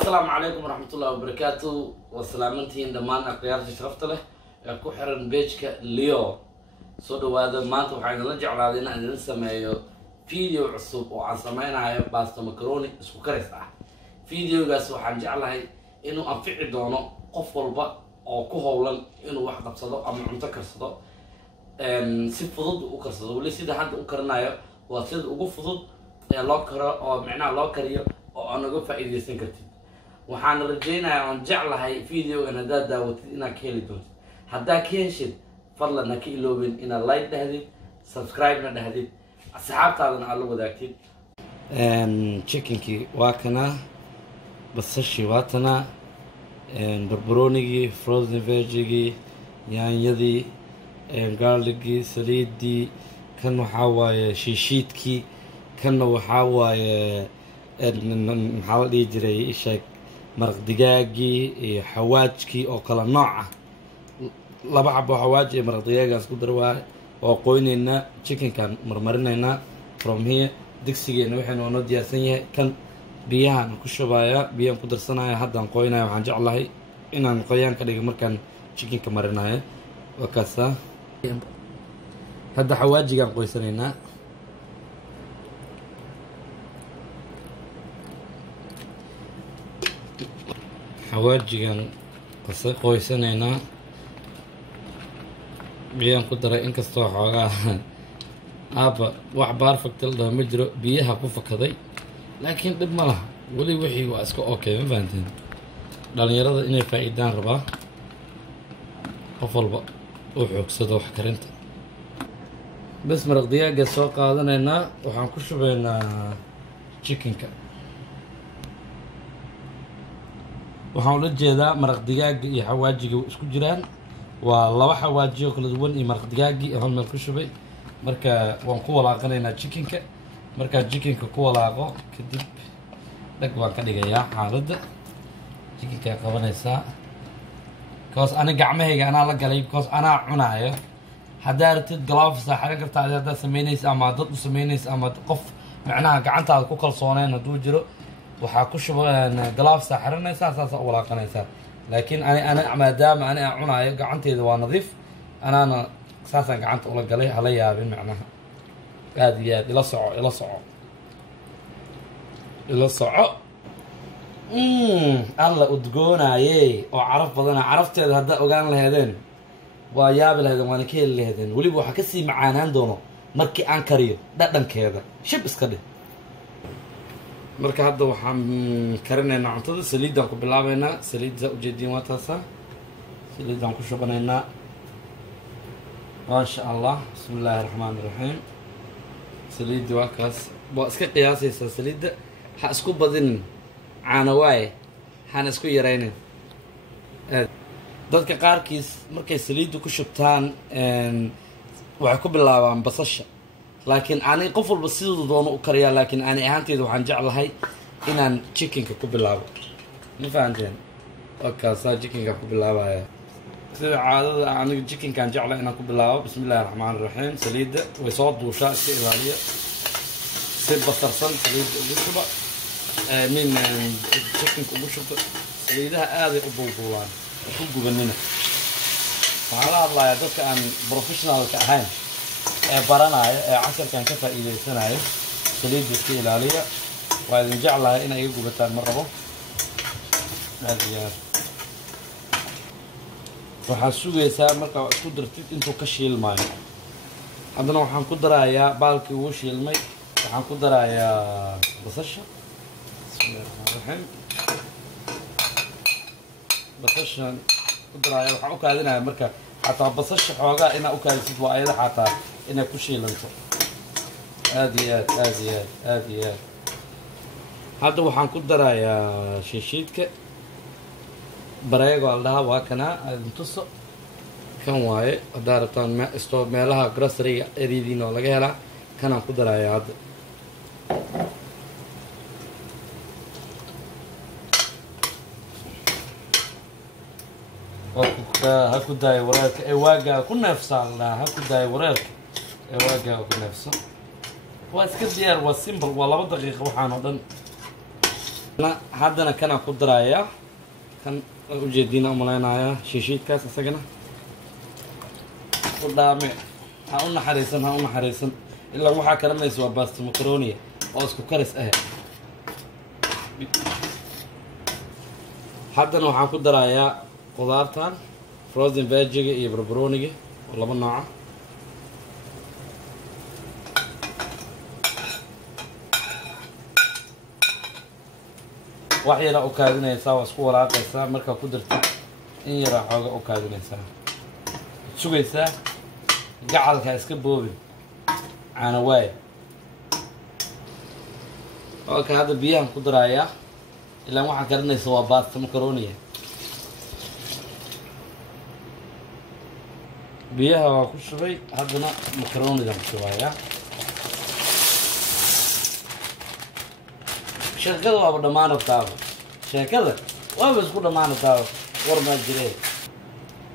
السلام عليكم ورحمة الله وبركاته وسلامتين دمان أقيارتي شرفت له ku xiran page-ka Leo soo dhawaada maanta waxaan la jeclaaday in aan sameeyo video cusub oo aan sameynayo pasta macaroni isku karis ah. Videogaas waxaan jeclahay inuu anfici doono qof walba oo ku howlan inuu wax qabsado ama cunto karsado si fudud u karsado wali sida hadda u karanayo waa sida ugu fudud ee loo karo oo macnaha loo kariyo oo aan uga faa'iideysan kartid. waxaan rajeynayaa aan jeclahay videogan haddaad daawatid inaad ka heli doonto. haddaa ka heshid fadlan ha ka iloobin inaad like dhahdid, subscribe-na dhahdid, asxaabtaadana aad la wadaagtid. chickenkii waa kana, basashii waa tana, barbaroonigii, frozen vegigii, yaanyadii, garligii, saliidii, kan waxaa waaye shiishiidkii, kanna waxaa waaye maxaa la dhihi jiray isheeg maraq digaagii iyo xawaajkii oo kala nooc ah. laba xabo xawaaj iyo maraq digaagaan isku dar waaye oo qoynaynaa. chickenkaan marmarinaynaa from here. digsigeena waxaynu noo diyaarsan yahay. kan biyahaan ku shubayaa, biyaan ku darsanaya, haddaan qoynaya. waxaan jeclahay inaan qoyaan ka dhiga markaan chickenka marinayo. waa kaasa hadda xawaajigaan qoysanaynaa. xawaajigan qoysanaynaa, biyaan ku daray. inkastoo xoogaa aaba wax perfect la dhaho ma jiro, biyaha ku fakaday, laakiin dhib ma laha. weli wixii waa iska okay, ma fahanteen? dhalinyarada inay faa'iidaan rabaa, qof walba uu xoogsado wax karinta. bas maraq digaaga soo qaadanaynaa, waxaan ku shubaynaa chickenka. waxaan ula jeedaa maraq digaaga iyo xawaajiga isku jiraan. waa laba xawaajiyo kala duwan iyo maraq digaagii hal meel ku shubay. marka waan ku walaaqanaynaa chickenka. markaa chickenka ku walaaqo kadib dhag baan ka dhigayaa xaaladda. chickenkaa qabanaysaa because ani gacmahayga anaa la galay, because anaa cunaayo. haddaa ratid galaafisaa xiran kartaa adi haddaad samaynaysa ama dad u samaynaysa ama qof macnaha gacantaada ku kalsooneen hadduu jiro, waxaa ku shuban galaafisaa xiranaysaa, saasaa u walaaqanaysaa. laakiin maadaama ani aan cunaayo gacanteeda waa nadiif, anaana saasaan gacanta ula galay. hala yaabin macnaha. aada iyo aad ila soco alla udgoonaaye oo caraf badana. carafteeda haddaa ogaan laheedeen waa yaabi laheedeen, waana ka heli laheedeen. weliba waxaa kasii macaanaan doono markii aan kariyo dhadhankeeda. shib iska dhih. marka hadda waxaan karinaynaa cuntada. saliiddaan ku bilaabaynaa. saliidda ujeediin waa taasaa. saliiddaan ku shubanaynaa. maasha allah, bismi illaahi raxmaani raxiim. saliidda waa kaas. waa iska qiyaasaysaa saliidda. ha isku badinin, caana waaye, hana isku yaraynin. dadka qaarkiis markay saliidda ku shubtaan waxay ku bilaabaan basasha, laakiin ani qof walba siduu doono u kariyaa. laakiin ani ahaanteeda waxaan jeclahay inaan chickenka ku bilaabo. ma fahanteen? wakaasaa chickenka ku bilaabaya. sida caadada aniga chickenkaan jeclahay inaan ku bilaabo. bismi illaahi raxmaani raxiim. saliidda way soo duushaa, iska ilaaliya. si basarsan saliidda ugu shuba. chickenka ugu shubta. saliidaha aaday u buubuulaan, ku gubanina. waxaan la hadlayaa dadka aan professionalka ahayn ee baranaayo ee casharkan ka faa'iideysanayo. saliidda iska ilaaliya. waa idin jeclahay inay iga gubataan, ma rabo. aad iyo aad waxaad sugaysaa markaa isku dartid intuu ka shiilmaayo. haddana waxaan ku darayaa baalkii ugu shiilmay. waxaan ku darayaa basasha. bismillahi raxmaan raxiim. basashan ku daraya. waxaan u kaadinaya marka xataa basasha xoogaa inaad u kaadisid waa ayada xataa inay ku shiilanto. aada iyo aad. hadda waxaan ku darayaa shiishiidka. bareego aldhaha waa kanaa, aadin tuso. kan waaye haddaa rabtaan meelaha groceryga eridiin oo laga helaa. kanaan ku darayaa hadda. ha ku daayo wareerka ee waagaa ku neefsaan lahaa. ha ku daayo wareerka ee waagaa ku neefsan. waa iska diyaar, waa simple, waa 2 daqiiqo waxaan oo dhan. haddana kana ku darayaa kan ujeediina umalaynaya shiishiidkaas isagana ku dhaame ha u naxariisan ilaa waxaa karanaysa waa baasto macaroni oo isku karis ah. haddana waxaan ku darayaa qudaartan frozen veggiga iyo barbarooniga oo laba nooca. wax yara u kaadinaysaa waa isku walaaqaysaa markaa ku darta in yara xooga u kaadinaysaa sugaysaa gacalka iska boobin caana waay. okay hadda biyahan ku darayaa ilaan waxaa karinaysa waa baasto macaroni. biyaha waa ku shubay haddana macaronidan ku shubayaa. sheekada waaba dhammaan rabtaaba isku dhammaan rabtaaba war maa jiree.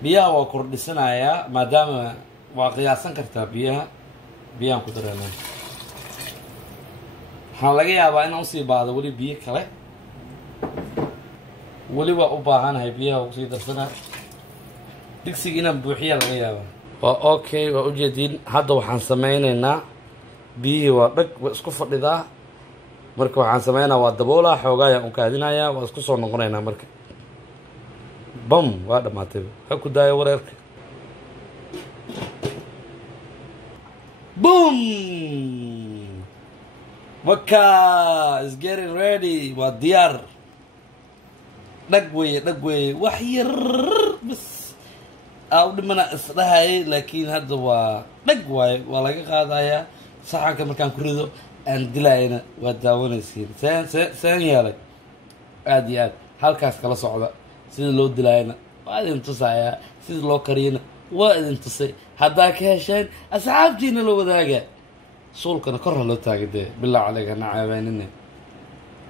biyaha waa kordhisanayaa maadaama waa qiyaasan kartaa biyahan ku dareena. waxaan laga yaabaa inaan usii baahdo weli biyo kale, weli waa u baahanahay biyaha kusii darsanaa. digsiga inaan buuxiya laga yaabaa. waa okay waa ujeediin hadda waxaan sameynaynaa biyihii waa dhag waa isku fadhidaa. marka waxaan sameynaa waa daboolaa xoogaayaan u kaadinayaa waa isku soo noqonaynaa. marka bam waa dhammaatay ha ku daayo wareerka. boom waka is getting ready waa diyaar. dhag weeye wax yar bas aa u dhimana isdhahayay laakiin hadda waa dhag waaye waa laga qaadayaa. saxanka markaan ku rido aan dilayna waa daawanaysiin seen yeelay aad iyo aad halkaas kala socda. sida loo dilaayana waa idin tusayaa, sida loo kariyana waa idin tusay. haddaa ka hesheen asxaabtiina la wadaaga. suulkana kor ha loo taagay dee bilaa caleyg hana caabaanine.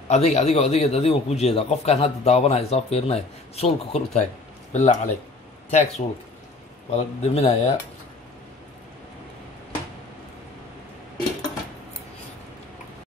adigo kuu jeedaa qofkaan hadda daawanaya soo fiirinaya suulka kor u taag bilaa caleyg taag suulka waa la dhiminayaa.